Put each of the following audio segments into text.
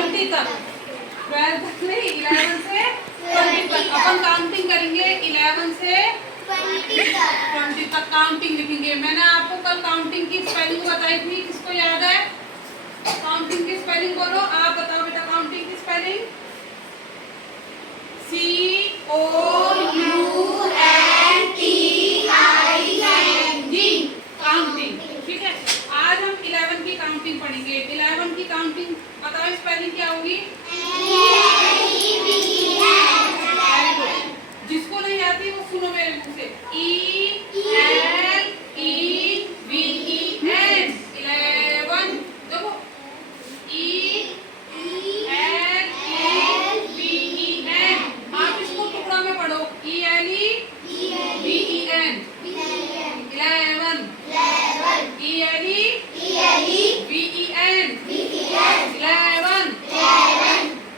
20 तक, 12 तक नहीं, 11 से 20 तक अपन काउंटिंग करेंगे। 11 से 20 तक काउंटिंग लिखेंगे। मैंने आपको कल काउंटिंग की स्पेलिंग बताई थी, किसको याद है? काउंटिंग की स्पेलिंग बोलो, आप बताओ बेटा काउंटिंग की स्पेलिंग। COUNTING, counting. ठीक है, आज हम 11 की काउंटिंग पढ़ेंगे। 11 की काउंटिंग बताओ स्पेलिंग क्या होगी? जिसको नहीं आती वो सुनो मेरे मुंह से। ELEVEN। 11 देखो, ELEVEN। आप इसको टुकड़ा में पढ़ो, ELEVEN। 11 ELEVEN। 11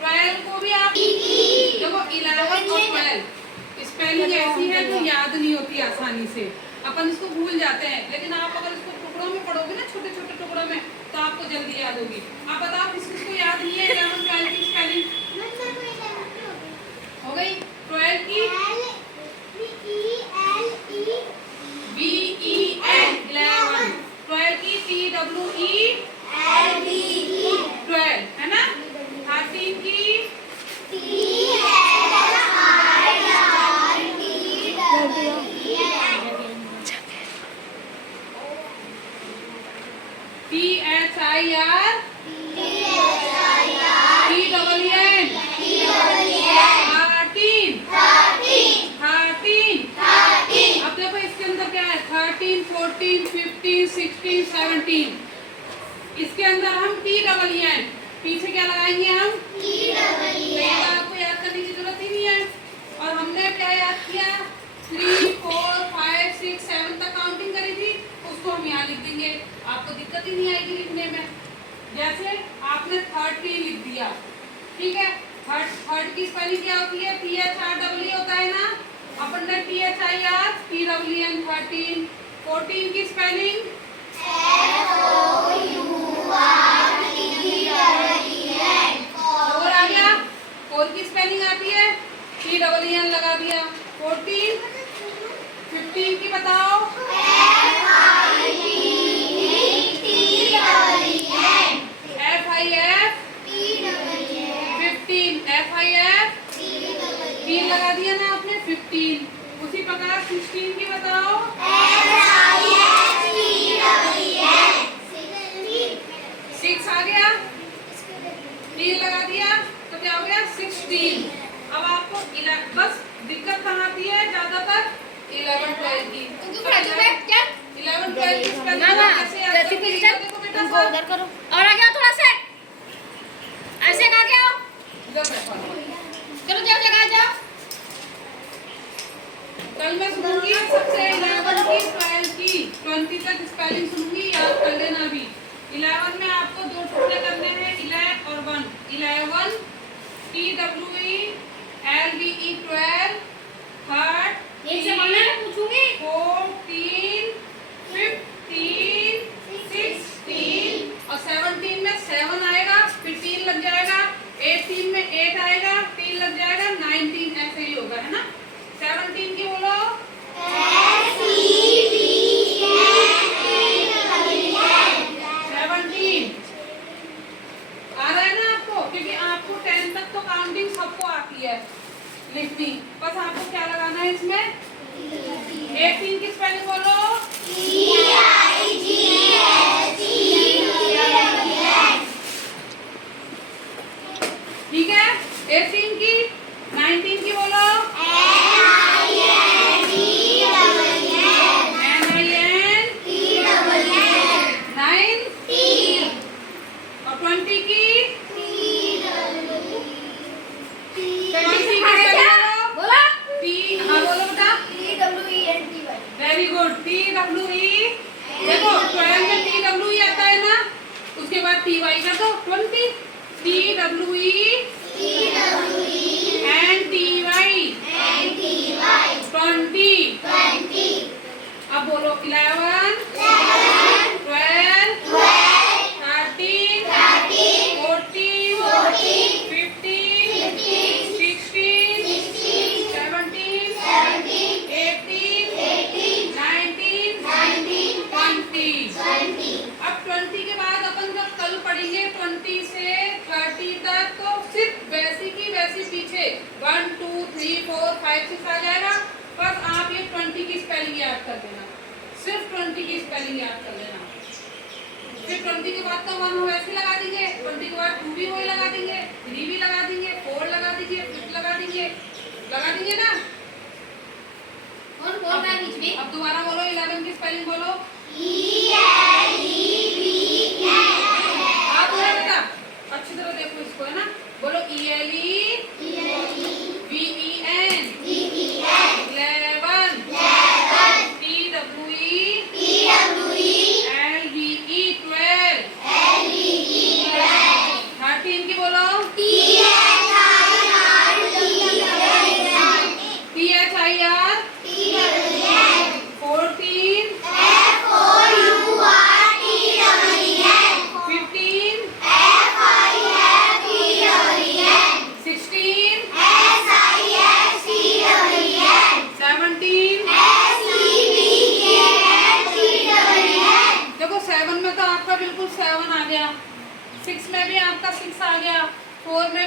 12 को भी आप देखो, 11 और 12 स्पेलिंग ऐसी है जो याद नहीं होती आसानी से, अपन इसको भूल जाते हैं। लेकिन आप अगर इसको टुकड़ों में पढ़ोगे ना, छोटे छोटे टुकड़ों में, तो आपको जल्दी याद होगी। आप बताओ किसको याद नहीं है 11 12 की स्पेलिंग? हो गई। 12 की BEN 11, 12 की TWE 12 है ना। 13 की THIR TEEN 13। अब देखो इसके अंदर क्या है, 13 14 15 16 17। इसके अंदर हम TEEN पीछे क्या लगाएंगे हम? आपको याद करने की जरूरत ही नहीं है। और हमने क्या याद किया? 3 4 5 6 7 तक काउंटिंग करी थी, उसको हम यहाँ लिख देंगे। आपको दिक्कत ही नहीं आएगी लिखने में। जैसे आपने 13 लिख दिया, ठीक है। थर्ड की स्पेलिंग क्या होती है? THREE होता है ना। अपन ने THIR TEEN 13। 14 की स्पेलिंग और आ गया। 4 की स्पेलिंग आती है TEEN लगा दिया। 14 15 की बताओ। FIF 15 FIF 3 लगा दिया ना आपने, 15। उसी प्रकार 16 की बताओ। 6 आ गया, 3 लगा दिया, तो क्या हो गया? 16। अब आपको बस दिक्कत कहाँ आती है ज्यादातर? 11 12 की। 11 12 की स्पेलिंग कैसे याद करोगे? देखो बेटा उधर करो और आ गया, थोड़ा सा ऐसे कहा क्या हो? चलो जाओ, जगह जाओ। कल मैं सुनूंगी सबसे 11 की 12 की 20 तक स्पेलिंग सुनूंगी, याद कर लेना भी। 11 में आपको दो टुकड़े करने हैं, 11 और 1। 11 TWE LVE 12। थर्ड एक से बोलना है, पूछूंगी। 14 15 16 और 17 में 7 आएगा, फिर 3 लग जाएगा। 18 में 8 आएगा, 3 लग जाएगा। 19 ऐसे ही होगा, है ना। 17 की बोलो। 17 आ रहा है ना आपको? क्योंकि आपको 10 तक तो काउंटिंग सबको आती है लिखनी, बस आपको क्या लगाना है इसमें? 18 की स्पेलिंग बोलो। ठीक है, 18 की। 19 की बोलो। और 20 की। 20 की बोला। हाँ बोलो बेटा। Very good, TWE। देखो 12 में TWE आता है ना, उसके बाद TY कर दो। 20 TWE and TY 20। अब बोलो 11 12 13 14 30 तक तो सिर्फ वैसी की वैसी पीछे 1 2 3 4 5 6 आ जाएगा। बस आप ये 20 की स्पेलिंग याद कर देना, सिर्फ 20 की स्पेलिंग याद कर लेना। फिर 20 के बाद तो 1 वैसे लगा देंगे, 20 के बाद 2 भी वही लगा देंगे, 3 भी लगा देंगे, 4 लगा दीजिए, 5 लगा देंगे ना। और बोल रहा है बीच में। अब दोबारा बोलो 11 की स्पेलिंग बोलो। आप बोलो बेटा, अच्छी तरह देखो इसको, है ना। बोलो ELEVEN 11 TWELVE 12 13 की बोलो THIR 14 15 16 17 देखो 7 में तो आपका बिल्कुल 7 आ गया, 6 में भी आपका 6 आ गया, 4 में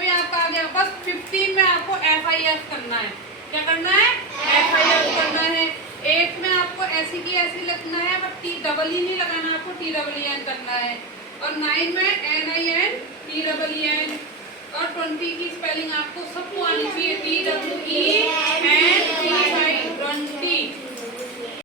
भी आपका आ गया। बस 15 में आपको FIF करना है। क्या करना है? FIF करना है। 8 में आपको ऐसी की ऐसी लिखना है, बट TEE नहीं लगाना, आपको TEEN करना है। और 9 में NIN TEEN। और 20 की स्पेलिंग आपको सबको आनी चाहिए, TWENTY 20।